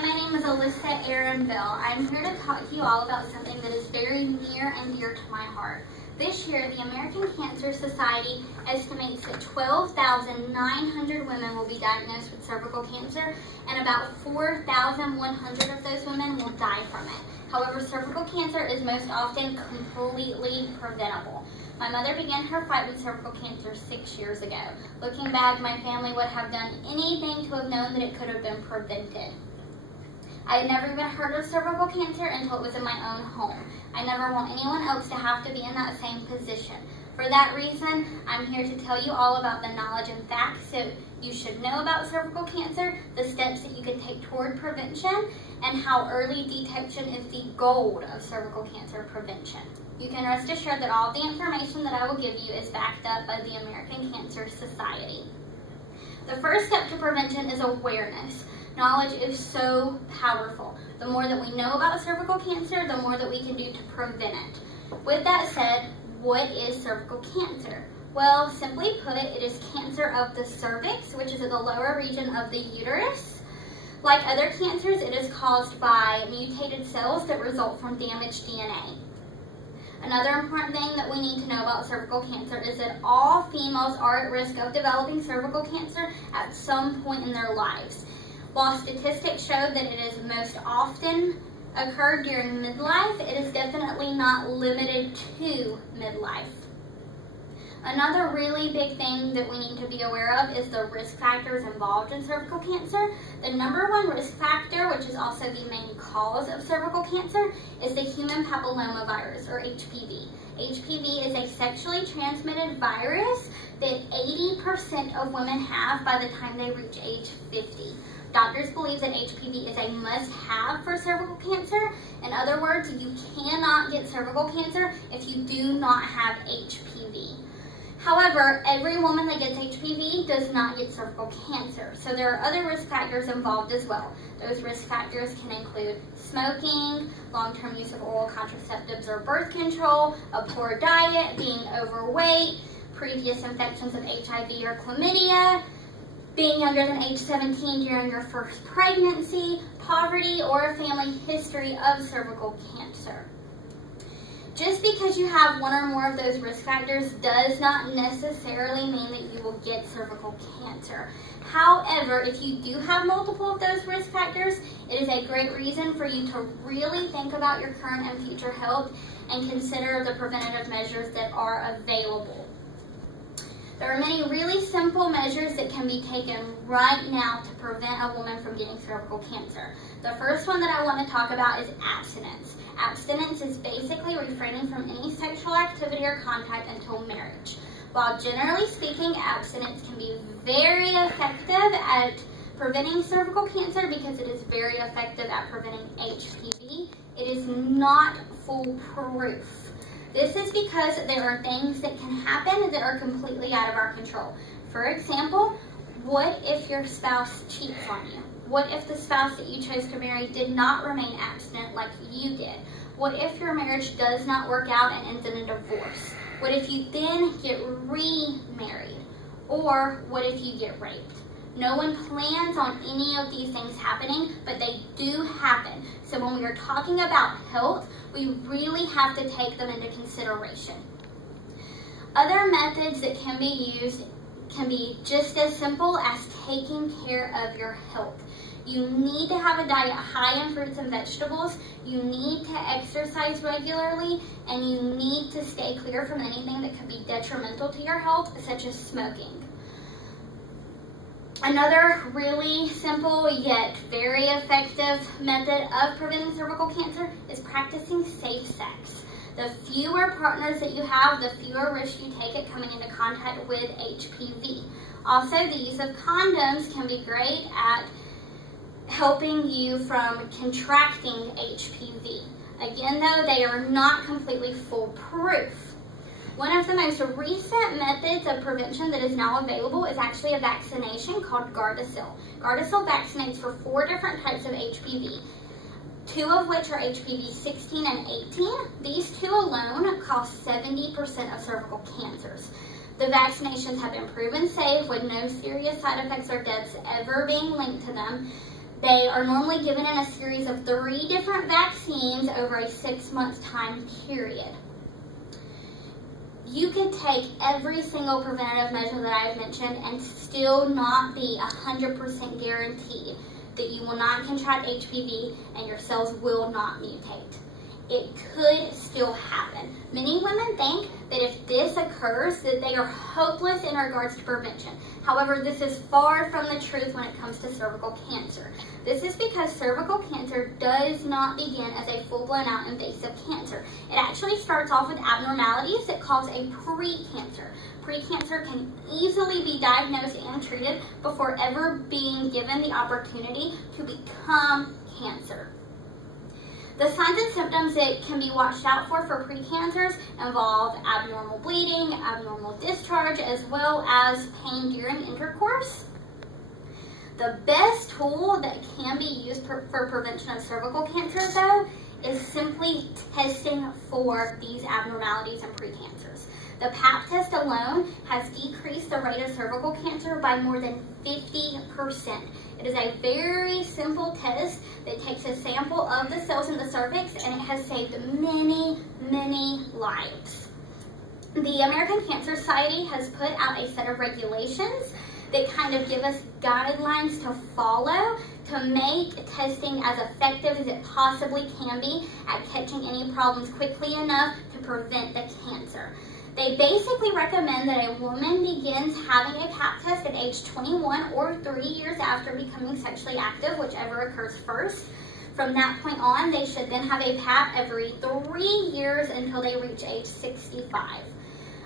Hi, my name is Alyssa Aaronville. I'm here to talk to you all about something that is very near and dear to my heart. This year, the American Cancer Society estimates that 12,900 women will be diagnosed with cervical cancer, and about 4,100 of those women will die from it. However, cervical cancer is most often completely preventable. My mother began her fight with cervical cancer 6 years ago. Looking back, my family would have done anything to have known that it could have been prevented. I had never even heard of cervical cancer until it was in my own home. I never want anyone else to have to be in that same position. For that reason, I'm here to tell you all about the knowledge and facts that you should know about cervical cancer, the steps that you can take toward prevention, and how early detection is the gold of cervical cancer prevention. You can rest assured that all the information that I will give you is backed up by the American Cancer Society. The first step to prevention is awareness. Knowledge is so powerful. The more that we know about cervical cancer, the more that we can do to prevent it. With that said, what is cervical cancer? Well, simply put, it is cancer of the cervix, which is in the lower region of the uterus. Like other cancers, it is caused by mutated cells that result from damaged DNA. Another important thing that we need to know about cervical cancer is that all females are at risk of developing cervical cancer at some point in their lives. While statistics show that it is most often occurred during midlife, it is definitely not limited to midlife. Another really big thing that we need to be aware of is the risk factors involved in cervical cancer. The number one risk factor, which is also the main cause of cervical cancer, is the human papillomavirus, or HPV. HPV is a sexually transmitted virus that 80% of women have by the time they reach age 50. Doctors believe that HPV is a must-have for cervical cancer. In other words, you cannot get cervical cancer if you do not have HPV. However, every woman that gets HPV does not get cervical cancer, so there are other risk factors involved as well. Those risk factors can include smoking, long-term use of oral contraceptives or birth control, a poor diet, being overweight, previous infections of HIV or chlamydia, being younger than age 17 during your first pregnancy, poverty, or a family history of cervical cancer. Just because you have one or more of those risk factors does not necessarily mean that you will get cervical cancer. However, if you do have multiple of those risk factors, it is a great reason for you to really think about your current and future health and consider the preventative measures that are available. There are many really simple measures that can be taken right now to prevent a woman from getting cervical cancer. The first one that I want to talk about is abstinence. Abstinence is basically refraining from any sexual activity or contact until marriage. While generally speaking, abstinence can be very effective at preventing cervical cancer because it is very effective at preventing HPV, it is not foolproof. This is because there are things that can happen that are completely out of our control. For example, what if your spouse cheats on you? What if the spouse that you chose to marry did not remain abstinent like you did? What if your marriage does not work out and ends in a divorce? What if you then get remarried? Or what if you get raped? No one plans on any of these things happening, but they do happen. So when we are talking about health, we really have to take them into consideration. Other methods that can be used can be just as simple as taking care of your health. You need to have a diet high in fruits and vegetables, you need to exercise regularly, and you need to stay clear from anything that could be detrimental to your health, such as smoking. Another really simple yet very effective method of preventing cervical cancer is practicing safe sex. The fewer partners that you have, the fewer risks you take at coming into contact with HPV. Also, the use of condoms can be great at helping you from contracting HPV. Again, though, they are not completely foolproof. One of the most recent methods of prevention that is now available is actually a vaccination called Gardasil. Gardasil vaccinates for 4 different types of HPV, 2 of which are HPV 16 and 18. These 2 alone cause 70% of cervical cancers. The vaccinations have been proven safe with no serious side effects or deaths ever being linked to them. They are normally given in a series of 3 different vaccines over a 6-month time period. You could take every single preventative measure that I have mentioned and still not be 100% guaranteed that you will not contract HPV and your cells will not mutate. It could still happen. Many women think that if this occurs, that they are hopeless in regards to prevention. However, this is far from the truth when it comes to cervical cancer. This is because cervical cancer does not begin as a full-blown out invasive cancer. It actually starts off with abnormalities that cause a pre-cancer. Pre-cancer can easily be diagnosed and treated before ever being given the opportunity to become cancer. The signs and symptoms that can be watched out for pre-cancers involve abnormal bleeding, abnormal discharge, as well as pain during intercourse. The best tool that can be used for prevention of cervical cancer, though, is simply testing for these abnormalities and precancers. The Pap test alone has decreased the rate of cervical cancer by more than 50%. It is a very simple test that takes a sample of the cells in the cervix, and it has saved many, many lives. The American Cancer Society has put out a set of regulations that kind of give us guidelines to follow to make testing as effective as it possibly can be at catching any problems quickly enough to prevent the cancer. They basically recommend that a woman begins having a Pap test at age 21 or 3 years after becoming sexually active, whichever occurs first. From that point on, they should then have a Pap every 3 years until they reach age 65.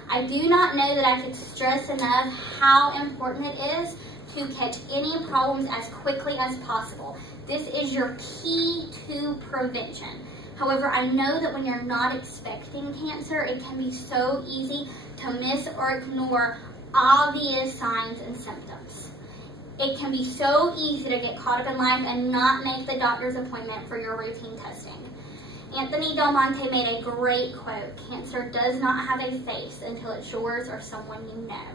I do not know that I could stress enough how important it is to catch any problems as quickly as possible. This is your key to prevention. However, I know that when you're not expecting cancer, it can be so easy to miss or ignore obvious signs and symptoms. It can be so easy to get caught up in life and not make the doctor's appointment for your routine testing. Anthony Del Monte made a great quote: "Cancer does not have a face until it's yours or someone you know."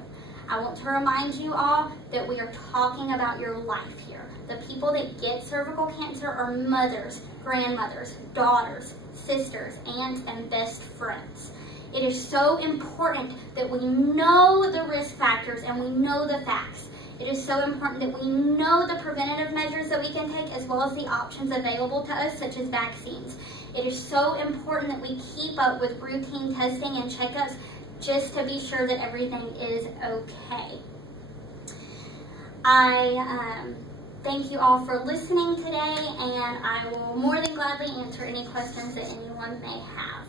I want to remind you all that we are talking about your life here. The people that get cervical cancer are mothers, grandmothers, daughters, sisters, aunts, and best friends. It is so important that we know the risk factors and we know the facts. It is so important that we know the preventative measures that we can take as well as the options available to us, such as vaccines. It is so important that we keep up with routine testing and checkups just to be sure that everything is okay. I thank you all for listening today, and I will more than gladly answer any questions that anyone may have.